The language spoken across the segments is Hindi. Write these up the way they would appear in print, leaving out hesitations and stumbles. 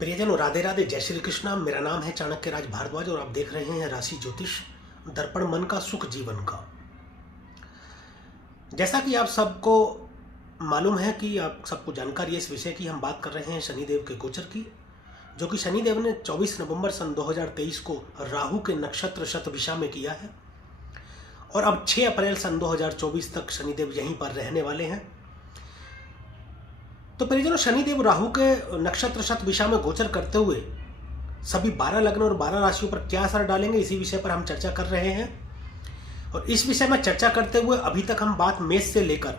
प्रियजनों, राधे राधे, जय श्री कृष्णा। मेरा नाम है चाणक्य राज भारद्वाज और आप देख रहे हैं राशि ज्योतिष दर्पण मन का सुख जीवन का। जैसा कि आप सबको मालूम है कि आप सबको जानकारी है इस विषय की, हम बात कर रहे हैं शनिदेव के गोचर की, जो कि शनिदेव ने 24 नवंबर सन 2023 को राहु के नक्षत्र शतभिषा में किया है और अब 6 अप्रैल सन 2024 तक शनिदेव यहीं पर रहने वाले हैं। तो परिजनों, शनिदेव राहु के नक्षत्र शतभिषा में गोचर करते हुए सभी 12 लग्न और 12 राशियों पर क्या असर डालेंगे, इसी विषय पर हम चर्चा कर रहे हैं। और इस विषय में चर्चा करते हुए अभी तक हम बात मेष से लेकर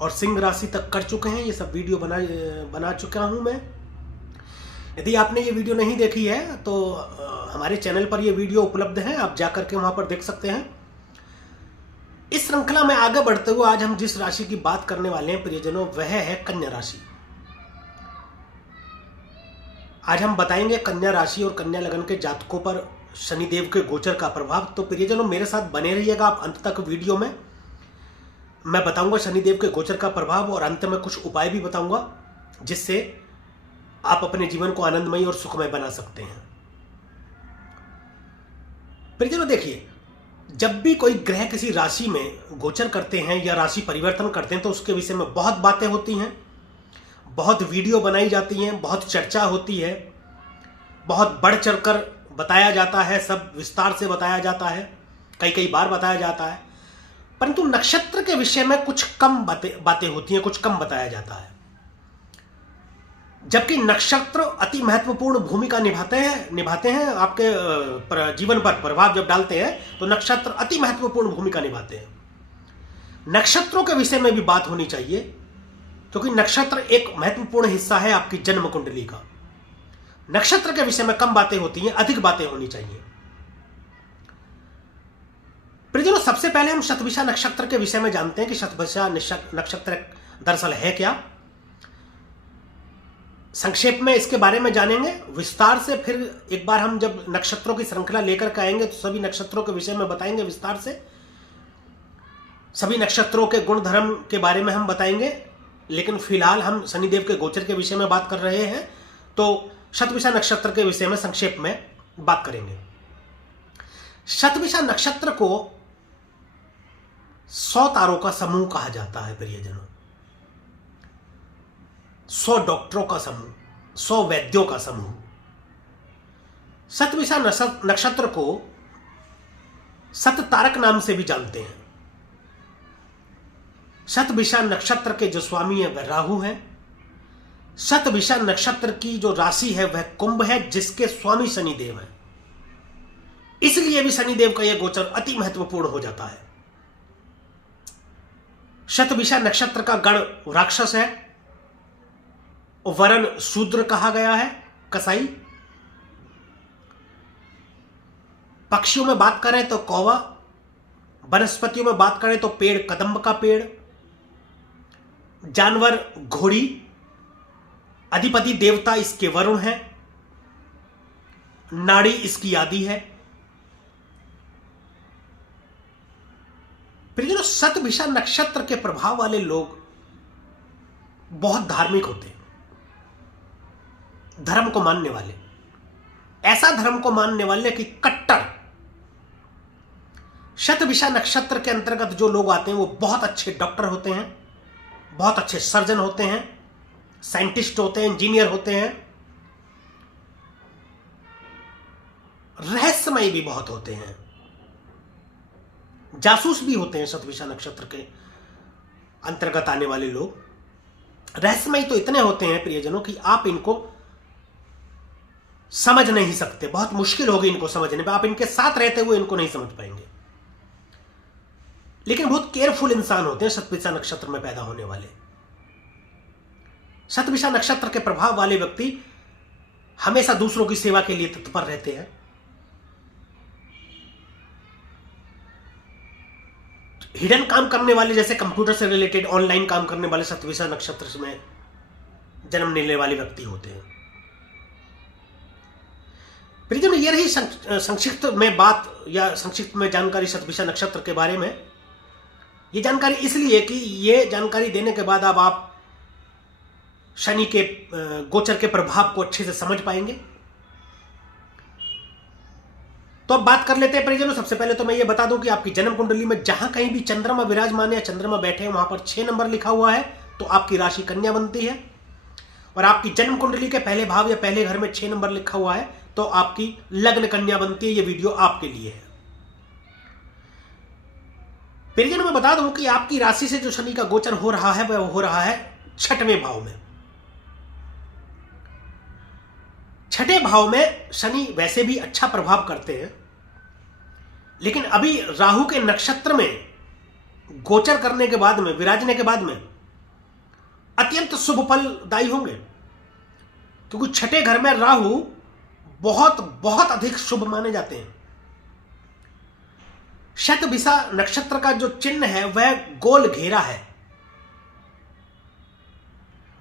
और सिंह राशि तक कर चुके हैं। ये सब वीडियो बना चुका हूं मैं। यदि आपने ये वीडियो नहीं देखी है तो हमारे चैनल पर ये वीडियो उपलब्ध है, आप जाकर के वहां पर देख सकते हैं। इस श्रृंखला में आगे बढ़ते हुए आज हम जिस राशि की बात करने वाले हैं प्रियजनों, वह है कन्या राशि। आज हम बताएंगे कन्या राशि और कन्या लगन के जातकों पर शनिदेव के गोचर का प्रभाव। तो प्रियजनों, मेरे साथ बने रहिएगा आप अंत तक। वीडियो में मैं बताऊंगा शनिदेव के गोचर का प्रभाव और अंत में कुछ उपाय भी बताऊंगा जिससे आप अपने जीवन को आनंदमय और सुखमय बना सकते हैं। प्रियजनों देखिए, जब भी कोई ग्रह किसी राशि में गोचर करते हैं या राशि परिवर्तन करते हैं तो उसके विषय में बहुत बातें होती हैं, बहुत वीडियो बनाई जाती हैं, बहुत चर्चा होती है, बहुत बढ़ चढ़कर बताया जाता है, सब विस्तार से बताया जाता है, कई बार बताया जाता है। परंतु नक्षत्र के विषय में कुछ कम बातें होती हैं, कुछ कम बताया जाता है। जबकि नक्षत्र अति महत्वपूर्ण भूमिका निभाते हैं आपके जीवन पर प्रभाव जब डालते हैं तो नक्षत्र अति महत्वपूर्ण भूमिका निभाते हैं। नक्षत्रों के विषय में भी बात होनी चाहिए क्योंकि नक्षत्र एक महत्वपूर्ण हिस्सा है आपकी जन्म कुंडली का। नक्षत्र के विषय में कम बातें होती हैं, अधिक बातें होनी चाहिए। प्रियजनों, सबसे पहले हम शतभिषा नक्षत्र के विषय में जानते हैं कि शतभिषा नक्षत्र दरअसल है क्या। संक्षेप में इसके बारे में जानेंगे विस्तार से, फिर एक बार हम जब नक्षत्रों की श्रृंखला लेकर के आएंगे तो सभी नक्षत्रों के विषय में बताएंगे विस्तार से। सभी नक्षत्रों के गुण धर्म के बारे में हम बताएंगे, लेकिन फिलहाल हम शनिदेव के गोचर के विषय में बात कर रहे हैं तो शतभिषा नक्षत्र के विषय में संक्षेप में बात करेंगे। शतभिषा नक्षत्र को 100 तारों का समूह कहा जाता है प्रियजनों। 100 डॉक्टरों का समूह, 100 वैद्यों का समूह। शतभिषा नक्षत्र को शततारक नाम से भी जानते हैं। शतभिषा नक्षत्र के जो स्वामी है वह राहु है। शतभिषा नक्षत्र की जो राशि है वह कुंभ है, जिसके स्वामी शनिदेव है। इसलिए भी शनिदेव का यह गोचर अति महत्वपूर्ण हो जाता है। शतभिषा नक्षत्र का गण राक्षस है, वरण शूद्र कहा गया है, कसाई। पक्षियों में बात करें तो कौवा, वनस्पतियों में बात करें तो पेड़ कदम्ब का पेड़, जानवर घोड़ी, अधिपति देवता इसके वरुण है, नाड़ी इसकी आदि है। प्रियजनों, शतभिषा नक्षत्र के प्रभाव वाले लोग बहुत धार्मिक होते हैं, धर्म को मानने वाले, ऐसा धर्म को मानने वाले कि कट्टर। शतभिषा नक्षत्र के अंतर्गत जो लोग आते हैं वो बहुत अच्छे डॉक्टर होते हैं, बहुत अच्छे सर्जन होते हैं, साइंटिस्ट होते हैं, इंजीनियर होते हैं, रहस्यमय भी बहुत होते हैं, जासूस भी होते हैं। शतभिषा नक्षत्र के अंतर्गत आने वाले लोग रहस्यमय तो इतने होते हैं प्रियजनों कि आप इनको समझ नहीं सकते, बहुत मुश्किल होगी इनको समझने में। आप इनके साथ रहते हुए इनको नहीं समझ पाएंगे, लेकिन बहुत केयरफुल इंसान होते हैं शतभिषा नक्षत्र में पैदा होने वाले। शतभिषा नक्षत्र के प्रभाव वाले व्यक्ति हमेशा दूसरों की सेवा के लिए तत्पर रहते हैं। हिडन काम करने वाले, जैसे कंप्यूटर से रिलेटेड ऑनलाइन काम करने वाले शतभिषा नक्षत्र में जन्म लेने वाले व्यक्ति होते हैं। प्रियजनों, ये रही संक्षिप्त में बात या संक्षिप्त में जानकारी शतभिषा नक्षत्र के बारे में। ये जानकारी इसलिए कि ये जानकारी देने के बाद अब आप शनि के गोचर के प्रभाव को अच्छे से समझ पाएंगे। तो अब बात कर लेते हैं परिजनों। सबसे पहले तो मैं ये बता दूं कि आपकी जन्म कुंडली में जहां कहीं भी चंद्रमा विराजमान या चंद्रमा बैठे हैं वहां पर 6 नंबर लिखा हुआ है तो आपकी राशि कन्या बनती है। और आपकी जन्म कुंडली के पहले भाव या पहले घर में 6 नंबर लिखा हुआ है तो आपकी लग्न कन्या बनती है। ये वीडियो आपके लिए है। परिजनों मैं बता दूं कि आपकी राशि से जो शनि का गोचर हो रहा है वह हो रहा है 6वें भाव में। 6ठे भाव में शनि वैसे भी अच्छा प्रभाव करते हैं, लेकिन अभी राहु के नक्षत्र में गोचर करने के बाद में, विराजने के बाद में अत्यंत शुभ फलदायी होंगे, क्योंकि 6ठे घर में राहु बहुत बहुत अधिक शुभ माने जाते हैं। शतभिषा नक्षत्र का जो चिन्ह है वह गोल घेरा है,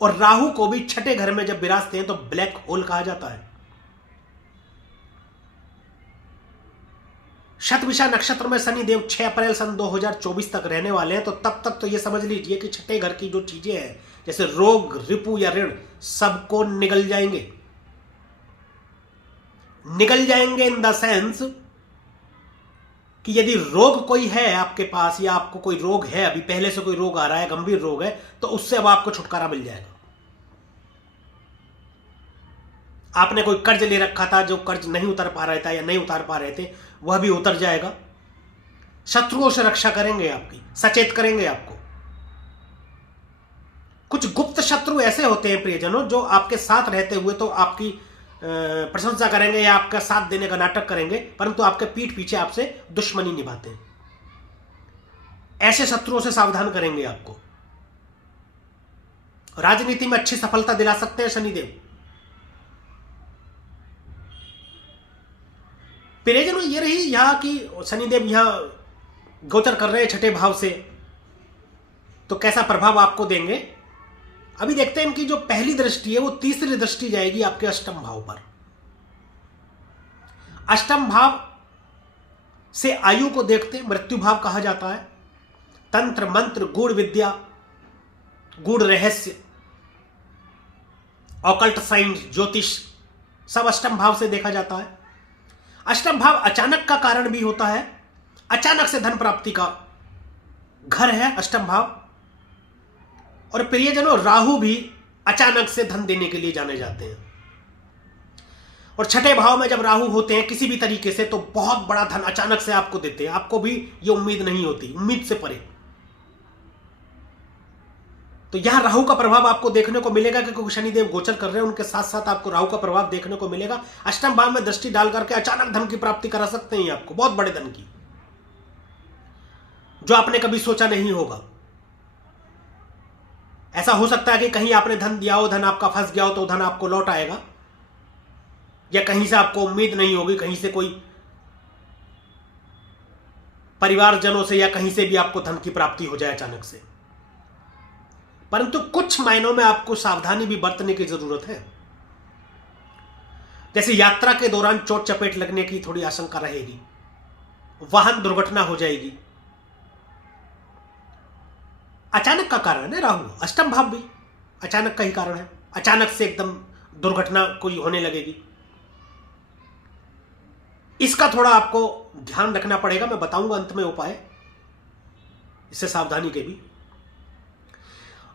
और राहु को भी 6ठे घर में जब विराजते हैं तो ब्लैक होल कहा जाता है। शतभिषा नक्षत्र में शनिदेव 6 अप्रैल सन 2024 तक रहने वाले हैं। तो तब तक तो ये समझ लीजिए कि 6ठे घर की जो चीजें हैं जैसे रोग, रिपु या ऋण, सबको निगल जाएंगे। निगल जाएंगे इन द सेंस कि यदि रोग कोई है आपके पास या आपको कोई रोग है, अभी पहले से कोई रोग आ रहा है, गंभीर रोग है, तो उससे अब आपको छुटकारा मिल जाएगा। आपने कोई कर्ज ले रखा था, जो कर्ज नहीं उतर पा रहा था या नहीं उतार पा रहे थे, वह भी उतर जाएगा। शत्रुओं से रक्षा करेंगे आपकी, सचेत करेंगे आपको। कुछ गुप्त शत्रु ऐसे होते हैं प्रियजनों जो आपके साथ रहते हुए तो आपकी प्रशंसा करेंगे या आपका साथ देने का नाटक करेंगे, परंतु आपके पीठ पीछे आपसे दुश्मनी निभाते हैं। ऐसे शत्रुओं से सावधान करेंगे आपको। राजनीति में अच्छी सफलता दिला सकते हैं शनिदेव। प्रियजनों ये रही यहां कि शनिदेव यहां गोचर कर रहे हैं 6ठे भाव से, तो कैसा प्रभाव आपको देंगे अभी देखते हैं। इनकी जो पहली दृष्टि है वो तीसरी दृष्टि जाएगी आपके अष्टम भाव पर। अष्टम भाव से आयु को देखते मृत्यु भाव कहा जाता है। तंत्र मंत्र, गूढ़ विद्या, गूढ़ रहस्य, ऑकल्ट साइंस, ज्योतिष सब अष्टम भाव से देखा जाता है। अष्टम भाव अचानक का कारण भी होता है। अचानक से धन प्राप्ति का घर है अष्टम भाव। और प्रियजनों राहु भी अचानक से धन देने के लिए जाने जाते हैं। और 6ठे भाव में जब राहु होते हैं किसी भी तरीके से तो बहुत बड़ा धन अचानक से आपको देते हैं। आपको भी ये उम्मीद नहीं होती, उम्मीद से परे। तो यहां राहु का प्रभाव आपको देखने को मिलेगा, क्योंकि शनिदेव गोचर कर रहे हैं, उनके साथ साथ आपको राहु का प्रभाव देखने को मिलेगा। अष्टम भाव में दृष्टि डाल करके अचानक धन की प्राप्ति करा सकते हैं आपको, बहुत बड़े धन की, जो आपने कभी सोचा नहीं होगा। ऐसा हो सकता है कि कहीं आपने धन दिया हो, धन आपका फंस गया हो, तो धन आपको लौट आएगा, या कहीं से आपको उम्मीद नहीं होगी, कहीं से कोई परिवारजनों से या कहीं से भी आपको धन की प्राप्ति हो जाए अचानक से। परंतु कुछ मायनों में आपको सावधानी भी बरतने की जरूरत है। जैसे यात्रा के दौरान चोट चपेट लगने की थोड़ी आशंका रहेगी, वाहन दुर्घटना हो जाएगी। अचानक का कारण है राहु, अष्टम भाव भी अचानक का ही कारण है। अचानक से एकदम दुर्घटना कोई होने लगेगी, इसका थोड़ा आपको ध्यान रखना पड़ेगा। मैं बताऊंगा अंत में उपाय इससे सावधानी के भी।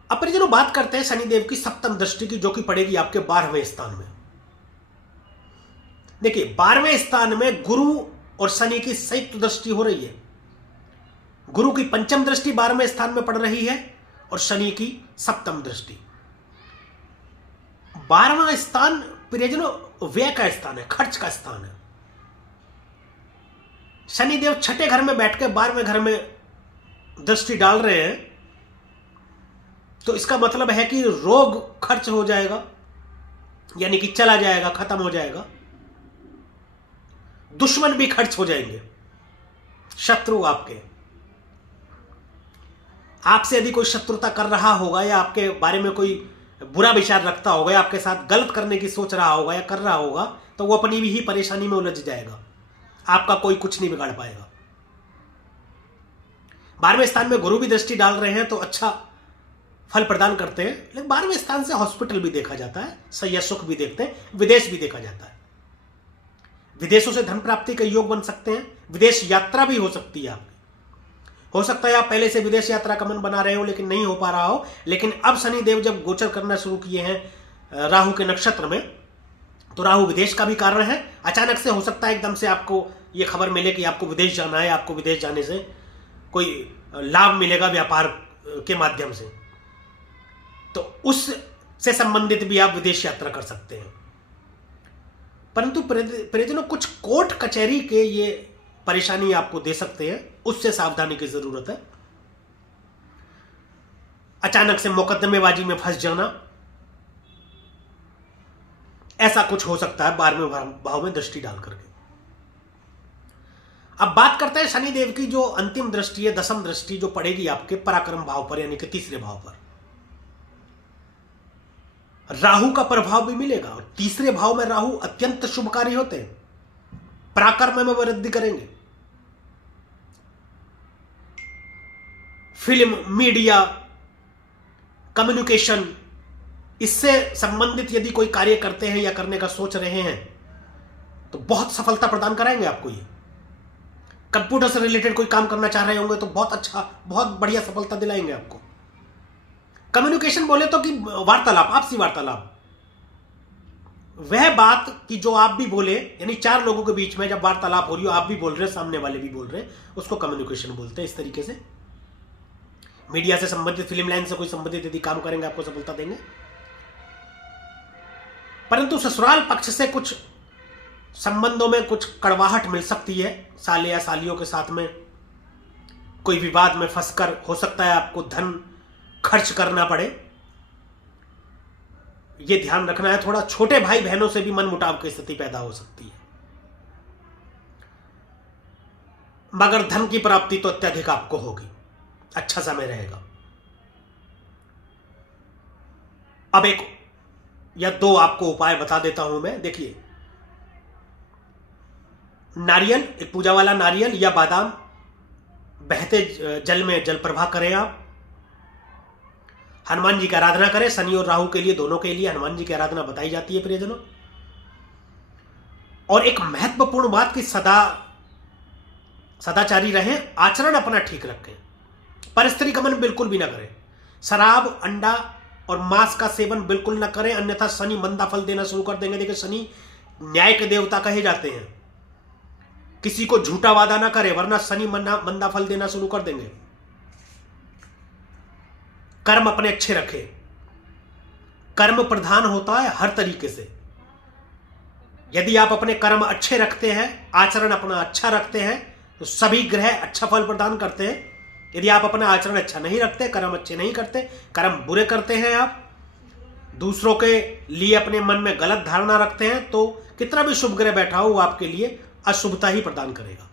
अब परिजनों बात करते हैं शनिदेव की सप्तम दृष्टि की, जो कि पड़ेगी आपके 12वें स्थान में। देखिए 12वें स्थान में गुरु और शनि की संयुक्त दृष्टि हो रही है। गुरु की पंचम दृष्टि 12वें स्थान में पड़ रही है और शनि की सप्तम दृष्टि। 12वां स्थान प्रियजनों व्यय का स्थान है, खर्च का स्थान है। शनिदेव 6ठे घर में बैठ के 12वें घर में दृष्टि डाल रहे हैं, तो इसका मतलब है कि रोग खर्च हो जाएगा, यानी कि चला जाएगा, खत्म हो जाएगा। दुश्मन भी खर्च हो जाएंगे, शत्रु आपसे यदि कोई शत्रुता कर रहा होगा या आपके बारे में कोई बुरा विचार रखता होगा या आपके साथ गलत करने की सोच रहा होगा या कर रहा होगा, तो वो अपनी भी ही परेशानी में उलझ जाएगा, आपका कोई कुछ नहीं बिगाड़ पाएगा। 12वें स्थान में गुरु भी दृष्टि डाल रहे हैं तो अच्छा फल प्रदान करते हैं, लेकिन 12वें स्थान से हॉस्पिटल भी देखा जाता है, सैया सुख भी देखते हैं, विदेश भी देखा जाता है। विदेशों से धन प्राप्ति के योग बन सकते हैं, विदेश यात्रा भी हो सकती है आपकी। हो सकता है आप पहले से विदेश यात्रा का मन बना रहे हो लेकिन नहीं हो पा रहा हो, लेकिन अब शनिदेव जब गोचर करना शुरू किए हैं राहु के नक्षत्र में, तो राहु विदेश का भी कारण है। अचानक से हो सकता है एकदम से आपको ये खबर मिले कि आपको विदेश जाना है, आपको विदेश जाने से कोई लाभ मिलेगा व्यापार के माध्यम से, तो उससे संबंधित भी आप विदेश यात्रा कर सकते हैं। परंतु परिजनों, कुछ कोर्ट कचहरी के ये परेशानी आपको दे सकते हैं, उससे सावधानी की जरूरत है। अचानक से मुकदमेबाजी में फंस जाना, ऐसा कुछ हो सकता है 12वें भाव में दृष्टि डाल करके। अब बात करते हैं शनिदेव की जो अंतिम दृष्टि है, दशम दृष्टि जो पड़ेगी आपके पराक्रम भाव पर, यानी कि तीसरे भाव पर। राहु का प्रभाव भी मिलेगा, और तीसरे भाव में राहु अत्यंत शुभकारी होते हैं, पराक्रम में वृद्धि करेंगे। फिल्म, मीडिया, कम्युनिकेशन, इससे संबंधित यदि कोई कार्य करते हैं या करने का सोच रहे हैं तो बहुत सफलता प्रदान कराएंगे आपको ये। कंप्यूटर से रिलेटेड कोई काम करना चाह रहे होंगे तो बहुत अच्छा, बहुत बढ़िया सफलता दिलाएंगे आपको। कम्युनिकेशन बोले तो कि वार्तालाप, आपसी वार्तालाप, वह बात कि जो आप भी बोले, यानी 4 लोगों के बीच में जब वार्तालाप हो रही हो, आप भी बोल रहे हैं, सामने वाले भी बोल रहे हैं, उसको कम्युनिकेशन बोलते हैं। इस तरीके से मीडिया से संबंधित, फिल्म लाइन से कोई संबंधित यदि काम करेंगे आपको सफलता देंगे। परंतु ससुराल पक्ष से कुछ संबंधों में कुछ कड़वाहट मिल सकती है, साले या सालियों के साथ में कोई विवाद में फंसकर हो सकता है आपको धन खर्च करना पड़े, यह ध्यान रखना है। थोड़ा छोटे भाई बहनों से भी मनमुटाव की स्थिति पैदा हो सकती है, मगर धन की प्राप्ति तो अत्यधिक आपको होगी, अच्छा समय रहेगा। अब एक या 2 आपको उपाय बता देता हूं मैं। देखिए, नारियल, एक पूजा वाला नारियल या बादाम बहते जल में जल प्रवाह करें आप। हनुमान जी की आराधना करें, शनि और राहु के लिए, दोनों के लिए हनुमान जी की आराधना बताई जाती है प्रियजनों। और एक महत्वपूर्ण बात कि सदाचारी रहें, आचरण अपना ठीक रखें, परस्त्री गमन बिल्कुल भी ना करें, शराब, अंडा और मांस का सेवन बिल्कुल ना करें, अन्यथा शनि मंदा फल देना शुरू कर देंगे। देखिए, शनि न्याय के देवता कहे जाते हैं, किसी को झूठा वादा ना करे वरना शनि मंदा फल देना शुरू कर देंगे। कर्म अपने अच्छे रखें, कर्म प्रधान होता है हर तरीके से। यदि आप अपने कर्म अच्छे रखते हैं, आचरण अपना अच्छा रखते हैं, तो सभी ग्रह अच्छा फल प्रदान करते हैं। यदि आप अपना आचरण अच्छा नहीं रखते, कर्म अच्छे नहीं करते, कर्म बुरे करते हैं, आप दूसरों के लिए अपने मन में गलत धारणा रखते हैं, तो कितना भी शुभ ग्रह बैठा हो वो आपके लिए अशुभता ही प्रदान करेगा।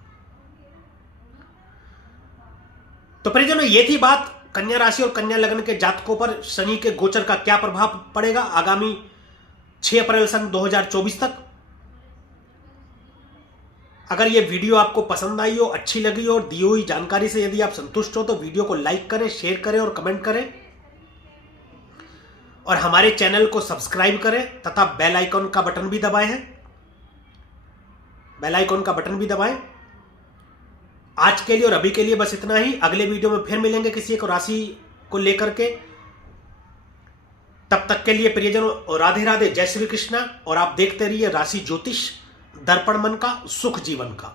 तो परिजनों, ये थी बात कन्या राशि और कन्या लग्न के जातकों पर शनि के गोचर का क्या प्रभाव पड़ेगा आगामी 6 अप्रैल सन 2024 तक। अगर ये वीडियो आपको पसंद आई हो, अच्छी लगी हो और दी हुई जानकारी से यदि आप संतुष्ट हो तो वीडियो को लाइक करें, शेयर करें और कमेंट करें, और हमारे चैनल को सब्सक्राइब करें तथा बेल आइकन का बटन भी दबाएं हैं, बेल आइकन का बटन भी दबाएं। आज के लिए और अभी के लिए बस इतना ही। अगले वीडियो में फिर मिलेंगे किसी एक राशि को लेकर के। तब तक के लिए प्रियजनों, राधे राधे, जय श्री कृष्णा। और आप देखते रहिए राशि ज्योतिष, दर्पण मन का, सुख जीवन का।